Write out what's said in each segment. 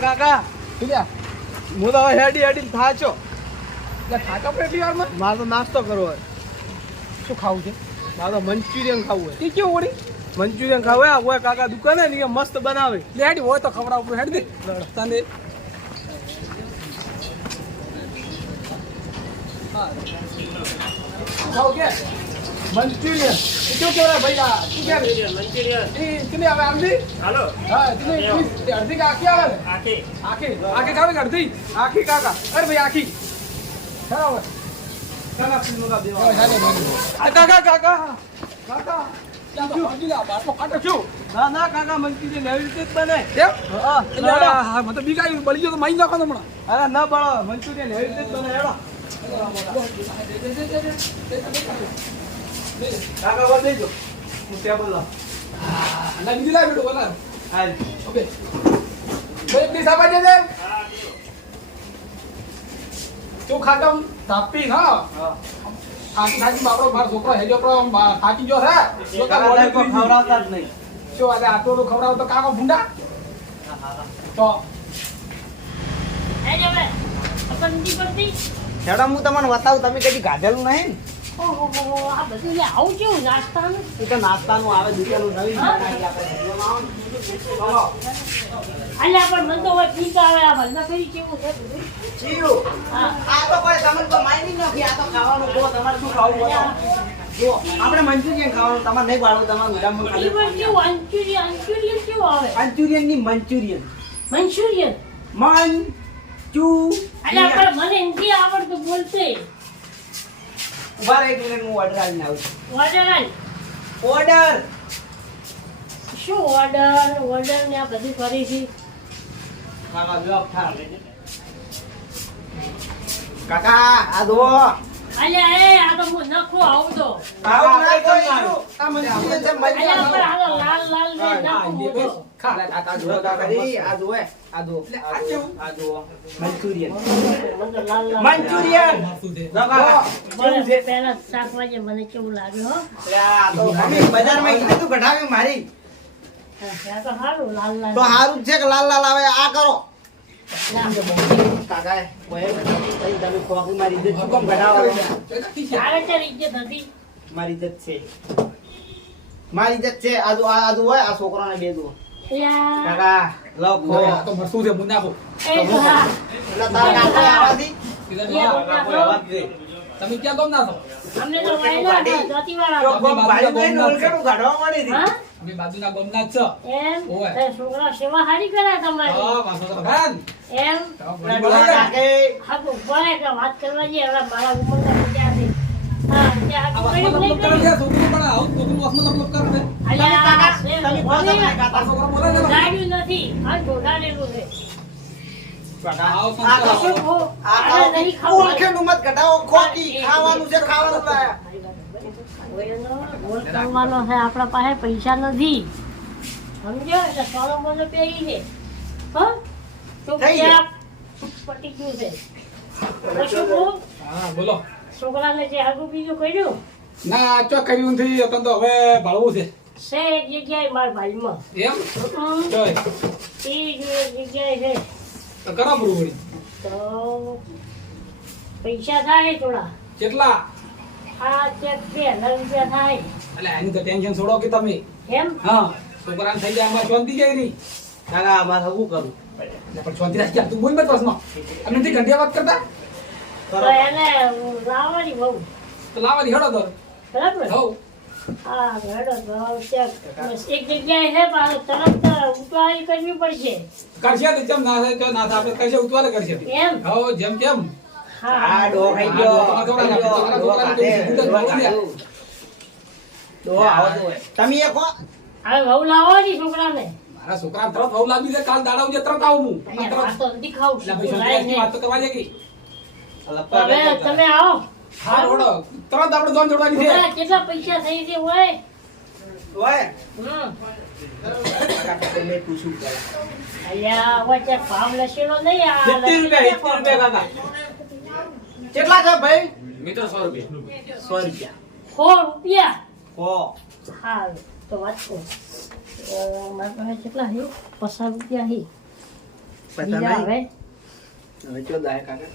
કાકા હું તો હેડી હેડી થાચો થાચો કેટલી વારમાં મારે તો નાસ્તો કરવો હોય શું ખાવું છે મારે તો મંચુરિયન ખાવું હોય એ કેવું વળી મંચુરિયન ખાવું હોય કાકા દુકાને ને મસ્ત બનાવે લે હેડી હોય તો ખવડાવું હેડી દે તને ખાવ કે મંચુરિયન શું કેવડા ભાઈ શું કે મંચુરિયન એ કિને આવે આમદી હાલો હા કિને અડધી આખી આવે આખી આખી આખી ખાવે અડધી આખી કાકા અરે ભાઈ આખી બરાબર કાકા પીનો ના દેવા કાકા કાકા કાકા ના કાકા મંચુરિયન એવી રીતે જ બને કેમ હા મને બીગાઈ બળી ગયો તો માઈ નાખો હમણાં અરે ના બળો મંચુરિયન એવી રીતે જ બને હેડો કાકા બોલ દેજો હું ટેબલ લા ના બીજી લાવ બેટો બોલા હાલ ઓકે બે પ્લીઝ આવા દે દે તું ખાટમ તાપી હા ખાટી ખાટી બાપડો માર છોકરો હેજો પર ખાટી જો હે જો તા બોડી કો ખવડાવતા જ નહીં જો આજે આટલો તો ખવડાવ તો કાકો ભૂંડા તો એ જમે અપંદી પડતી હેડો હું તમને બતાવું તમે કદી ગાધેલું નહીં ઓહો આ બધું લે આવું કેવું નાસ્તાનું એ તો નાસ્તાનું આવે દુકાનનું નવી બનાવી અલ્યા પણ મન તો હોય ઠીક આવે આ ભલના ફરી કેવું છે બધું જીઓ હા આ તો કોઈ તમને તો માઈ નહીં નખી આ તો ખાવાનું કો તમારે શું ખાવું બોલો જો આપણે મંચુરિયન ખાવાનું તમારે નહીં બાળવું તમારે ઉડામમાં એ પણ કેવું મંચુરિયન કેવું આવે મંચુરિયન ની મંચુરિયન મંચુરિયન અલ્યા પણ મને હિન્દી આવડતું બોલતે ઉભા એક મિનિટ હું ઓર્ડર આવીને આવું છું ઓર્ડર ઓર્ડર શું ઓર્ડર ને આ બધું કરી છે કાકા જોબ થા કાકા આ દો અલ્યા એ આ તો હું નખો આવું તો આવો ના કોઈ આ મંચુરિયન છે અલ્યા પણ મંચુરિયન હાલો લાલ લાલ ને નાખો મોટો ખા કાકા જો કાકા આ દો આ દો આ દો મંચુરિયન મને તો લાલ લાલ મંચુરિયન મને પહેલા શાકભાજી મને કેવું લાગે હો આ તો અમે બજારમાં કીધું તું ઘટાવી મારી આ તો સારું લાલ લાલ તો હારું છે કે લાલ લાલ આવે આ કરો ના. કાકા ઓય તમે કોકી મારી ઇજ્જત શું કેમ ઘટાવો તારે ચાર ઇજ્જત હતી મારી ઇજ્જત છે મારી ઇજ્જત છે આદુ હોય આ છોકરાને બે દો યા કાકા લખો તો મરસું છે મુનાખો એ હા એટલે તારા કાકા આવાથી તમે ક્યાં ગમ ના છો અમને તો વાયલો હતા જોતીવાળા તો ગમ ભાઈ બહેન ઓળખેનું કાઢવા મળી હતી હા અમે બાજુના ગમના જ છો એમ ઓય. તે છોકરા સેવા હારી કરે તમારી હા વાસો તો ભાન એમ કાકે હા તો બોલે કે વાત કરવા જઈએ હવે મારા ઉંમરના ત્યાં છે હા ત્યાં આ આગળ વાસમાં નહીં લપ કરે કરી. છે છોકરી પણ આવું છોકરું વાસમાં લપ કરે છે અલ્યા, કાકા, છે, તમે બોલે ને. આ છોકરો બોલે છે ને ગાડ્યું નથી આ જોડાડેલું છે આવો આ તો સંસ્કાર શું? આવો. આ નહીં ખાવું. ઓળખેનું મત ઘટાવો ખોટી ખાવાનું છે ખાવાનું લાયા બોલ કરવાનો છે આપણા પાસે પૈસા નથી સમજો એટલે સોનો મોનો પહેરી છે હા તો થઈ ગયા. પટી ગયું છે તો શું કહું? હા બોલો છોકરાને જે આગું બીજું કર્યું ના ચો કર્યું નથી તને તો હવે ભાળવું છે છે એક જગ્યાએ મારા ભાઈમાં એમ હમ. જોય એ જો એક જગ્યાએ છે તો કરો બરું વળી તો પૈસા થાય થોડા કેટલા આ ચેક 2000 રૂપિયા થાય એટલે એની તો ટેન્શન છોડો કે તમે એમ હા છોકરાને થઈ જાય આમાં શાંતિ જાય નહીં કાકા અમારે શું કરું એટલે પણ શાંતિ રાખી તું બોલ મત પ્રશ્ન અમે નથી ઘંટિયા વાત કરતા તો એને લાવવાની બહુ તો લાવવાની હેડો તો બરાબર હો હા હેડો તો ચેક એક જગ્યાએ છે પણ તરત ઉતારી કરવી પડશે કરશે તો જેમ ના થાય તો ના થાય આપણે કરશે ઉતવાલે કરશે એમ હો જેમ કેમ આ ડો ખાઈ ગયો તમે એક હો હવે બહુ લાવવાની છોકરાને મારા છોકરા તરત બહુ લાંબી છે કાલ દાડા ઉજે તરત આવું હું અહીંયા વાત તો નથી ખાવું એટલે ભાઈ શાંતિ વાત તો કરવા જાય કે હવે તમે આવો હા રોડો તરત આપણે જોન જોડવાની છે છોકરા કેટલા પૈસા થઈ છે હોય ઓય હમ તમે પૂછું પેલા અહીંયા વચ્ચે ભાવ લસેલો નહીં આ 70 રૂપિયા કાકા કેટલા છે ભાઈ મિત્ર 100 રૂપિયા 100 રૂપિયા 100 રૂપિયા 100 કો હા તો વાત કહું મારા પાસે કેટલા છે 50 રૂપિયા છે બીજા હવે હવે ચો દાય કાકા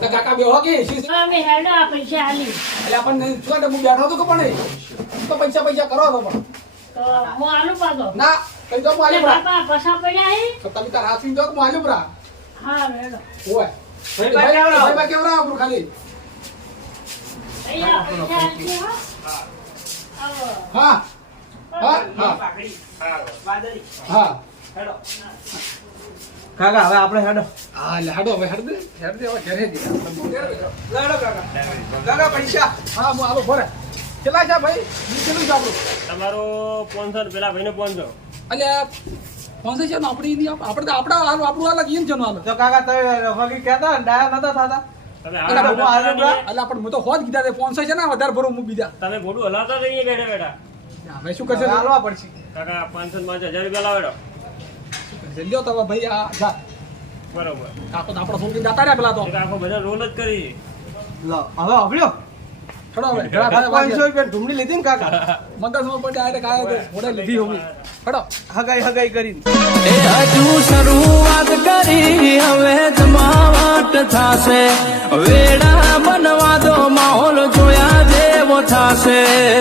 તો કાકા બેહો કે અમે હેડો આ પૈસા આલી એટલે આપણને શું હું બેઠો હતો કે પણ તો પૈસા કરો તો પણ તો હું આલુ પાછો ના કઈ તો હું આલ્યું બરા બાપા પૈસા પડ્યા છે તો તમે તાર હાથી જો હું આલ્યું બરા હા હેડો ઓય ભાઈ બા કેવરા આપણું ખાલી અહીંયા પૈસા આલી હા આવો હા હા હા હા હેડો કાકા હવે આપણે હેડો હા લે હાડો હવે હેડ દે હવે ઘરે દે લેડો કાકા કાકા પૈસા હા હું આલો ભરે કેટલા છે ભાઈ કેટલું છે આપણું તમારો 500 પેલા ભાઈનો 500 અલ્યા 500 છે ને આપણી આપણું હાલ ઈન છે નો હાલ તો કાકા તમે વગી કહેતા ને ડાયા નતા થતા તમે અલ્યા આ હું હાલ એટલે આપણે હું તો હોદ કીધા તે 500 છે ને વધારે ભરું હું બીજા તમે ભોડું હલાવતા જઈએ બેઠા હવે શું કરશે હાલવા પડશે કાકા 500 1000 રૂપિયા લાવેડો લ્યો તો ભાઈ આ જા બરોબર કાકો તો આપણો છોકરી જાતા રહ્યા પેલા તો એક આખો બધા રોલ જ કરી લો હવે આવડ્યો છોડો હવે ઘણા ઘણા 500 રૂપિયા ઢૂંઢી લીધી ને કાકા મગજમાં પડે આરે કાય મોડે લીધી હોવી છોડો હગાઈ કરીને એ હજુ શરૂઆત કરી હવે જમાવટ થાશે વેડા બનવા દો માહોલ જોયા જેવો થાશે